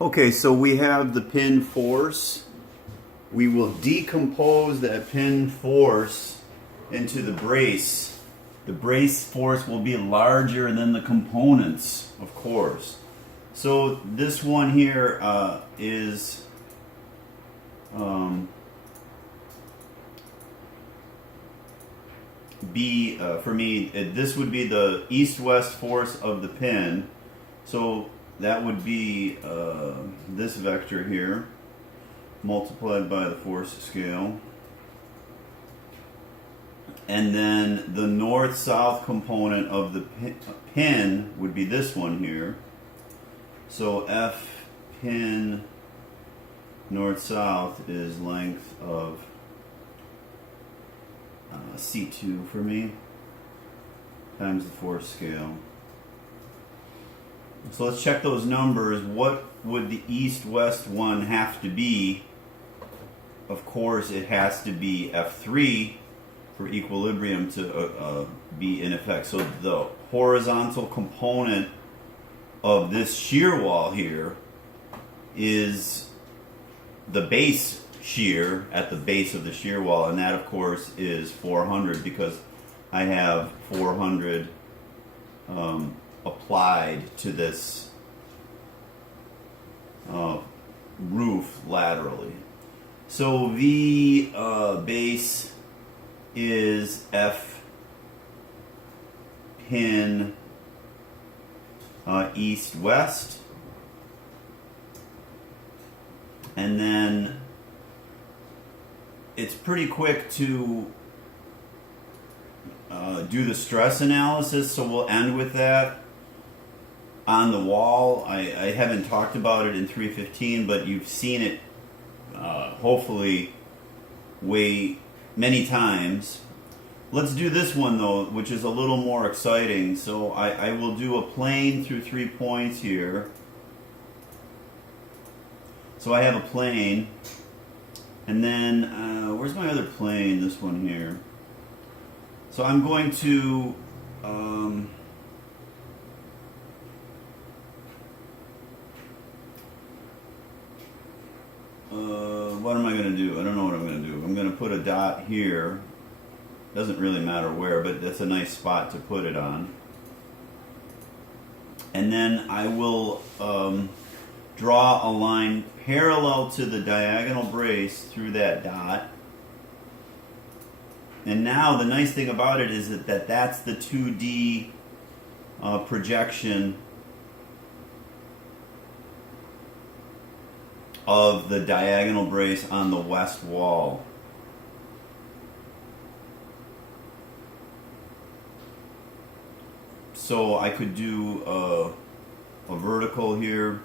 Okay, so we have the pin force. We will decompose that pin force into the brace. The brace force will be larger than the components, of course. So this one here is for me, this would be the east-west force of the pin. So that would be this vector here multiplied by the force scale. And then the north-south component of the pin would be this one here. So F pin north-south is length of C2 for me times the force scale. So let's check those numbers. What would the east-west one have to be? Of course, it has to be F3 for equilibrium to be in effect. So the horizontal component of this shear wall here is the base shear at the base of the shear wall, and that of course is 400 because I have 400 applied to this roof laterally. So V base is F pin east-west, and then it's pretty quick to do the stress analysis, so we'll end with that. On the wall, I haven't talked about it in 315, but you've seen it hopefully many times. Let's do this one though, which is a little more exciting. So I will do a plane through 3 points here. So I have a plane, and then where's my other plane? This one here. So I'm going to what am I going to do? I don't know what I'm going to do. I'm going to put a dot here. Doesn't really matter where, but that's a nice spot to put it on. And then I will draw a line parallel to the diagonal brace through that dot. And now the nice thing about it is that that's the 2D projection of the diagonal brace on the west wall. So I could do a vertical here,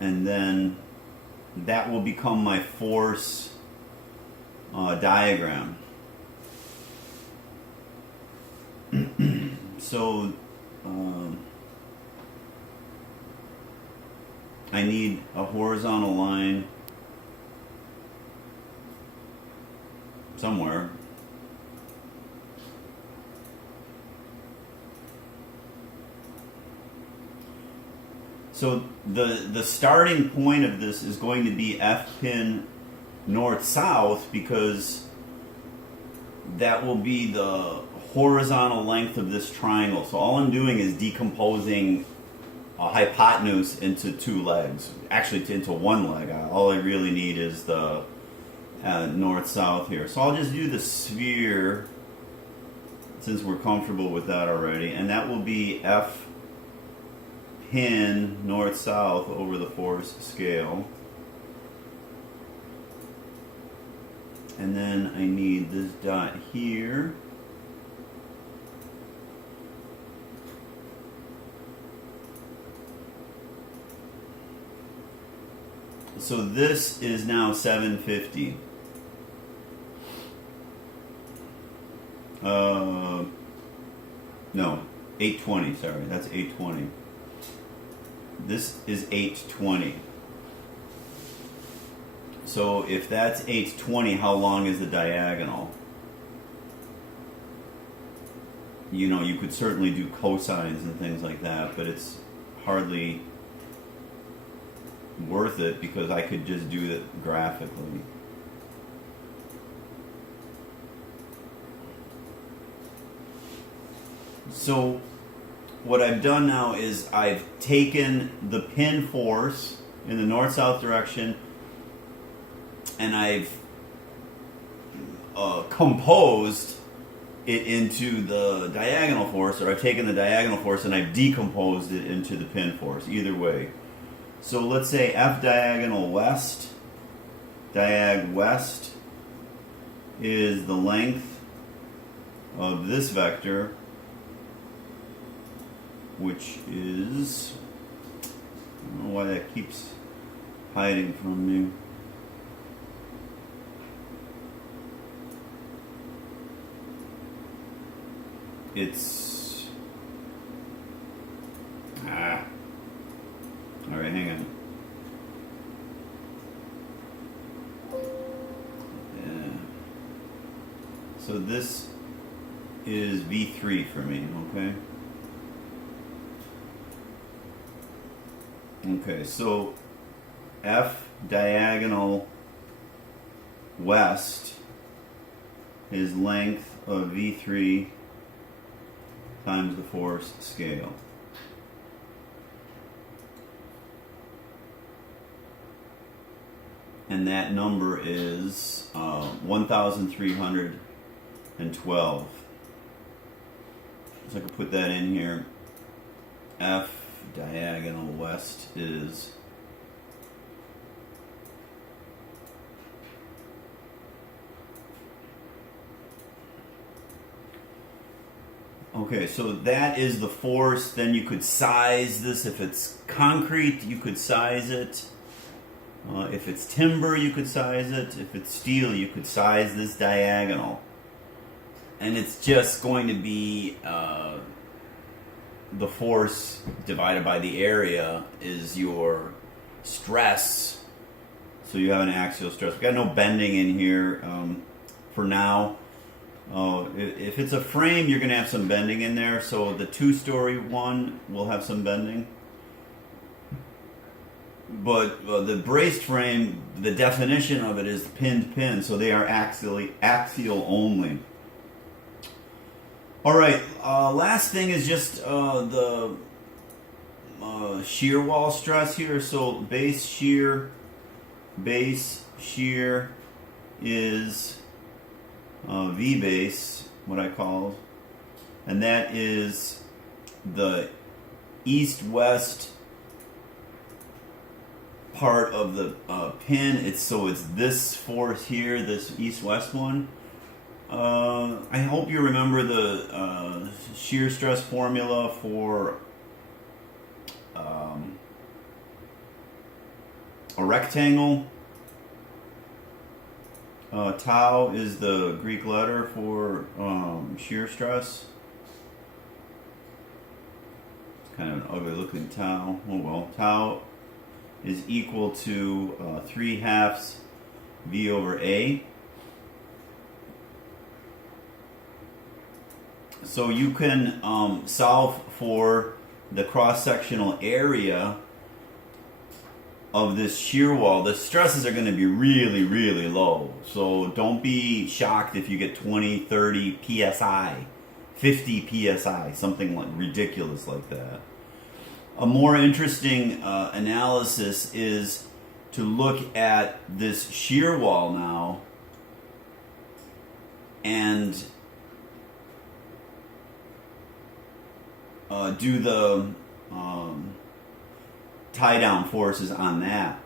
and then that will become my force diagram. So I need a horizontal line somewhere. So the starting point of this is going to be F pin north-south, because that will be the horizontal length of this triangle. So all I'm doing is decomposing a hypotenuse into two legs, actually into one leg. All I really need is the north-south here. So I'll just do the sphere since we're comfortable with that already, and that will be F pin north-south over the force scale. And then I need this dot here. So this is now 750. No, 820, sorry, that's 820. This is 820. So if that's 820, how long is the diagonal? You know, you could certainly do cosines and things like that, but it's hardly worth it because I could just do it graphically. So what I've done now is I've taken the pin force in the north-south direction and I've composed it into the diagonal force, or I've taken the diagonal force and I've decomposed it into the pin force, either way. So let's say F diagonal west, diag west is the length of this vector, which is, I don't know why that keeps hiding from me. It's, all right, hang on. Yeah. So this is V3 for me, okay? Okay, so F diagonal west is length of V3 times the force scale. And that number is 1,312. So I could put that in here. F diagonal west is okay, so that is the force. Then you could size this. If it's concrete, you could size it. If it's timber, you could size it. If it's steel, you could size this diagonal. And it's just going to be the force divided by the area is your stress. So you have an axial stress. We've got no bending in here for now. If it's a frame, you're going to have some bending in there. So the two-story one will have some bending. But the braced frame, the definition of it is pinned pin. So they are axial only. All right, last thing is just the shear wall stress here. So base shear is V base, what I call, and that is the east-west part of the pin. It's this force here, this east-west one. I hope you remember the shear stress formula for a rectangle. Tau is the Greek letter for shear stress. It's kind of an ugly looking tau. Oh well. Tau is equal to 3/2 V over A. So you can solve for the cross-sectional area of this shear wall. The stresses are going to be really, really low. So don't be shocked if you get 20, 30 psi, 50 psi, something like ridiculous like that. A more interesting analysis is to look at this shear wall now and do the tie-down forces on that.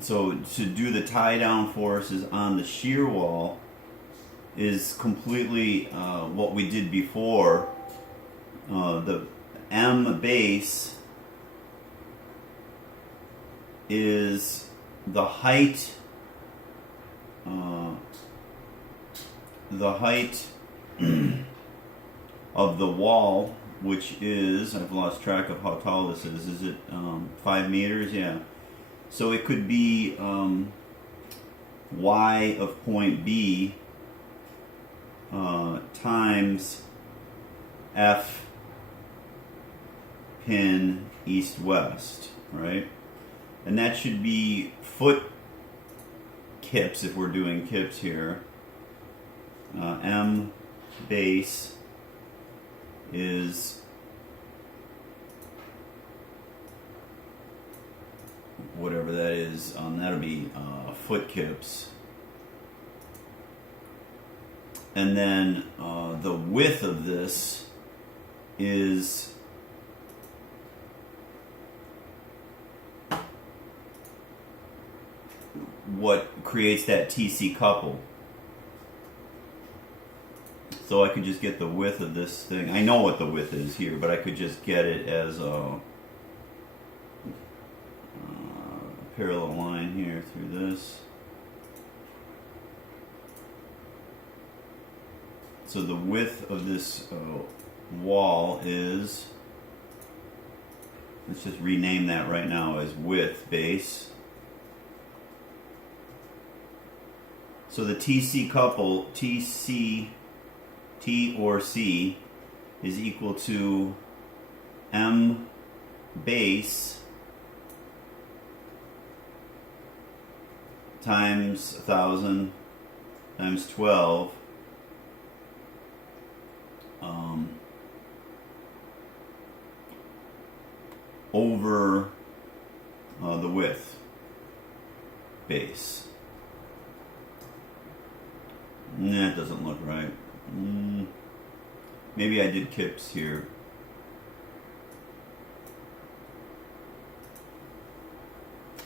So to do the tie-down forces on the shear wall is completely what we did before. The M base is the height of the wall, which is, I've lost track of how tall this is. Is it 5 meters? Yeah. So it could be y of point B times F pin east-west, right? And that should be foot kips if we're doing kips here. M base is whatever that is. That'll be foot kips. And then the width of this is what creates that TC couple. So I could just get the width of this thing. I know what the width is here, but I could just get it as a parallel line here through this. So the width of this wall is, let's just rename that right now as width base. So the TC couple, TC, T or C, is equal to M base times 1,000 times 12 over the width base. That doesn't look right. Maybe I did kips here.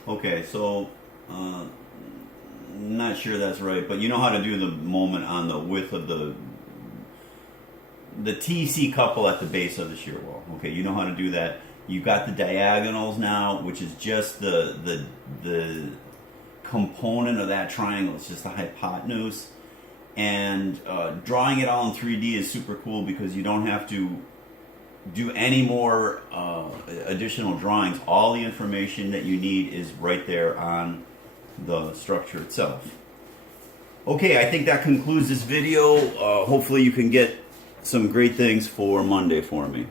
Okay, so not sure that's right, but you know how to do the moment on the width of the TC couple at the base of the shear wall. Okay, you know how to do that. You've got the diagonals now, which is just the component of that triangle. It's just the hypotenuse. And drawing it all in 3D is super cool because you don't have to do any more additional drawings. All the information that you need is right there on the structure itself. Okay, I think that concludes this video. Hopefully you can get some great things for Monday for me.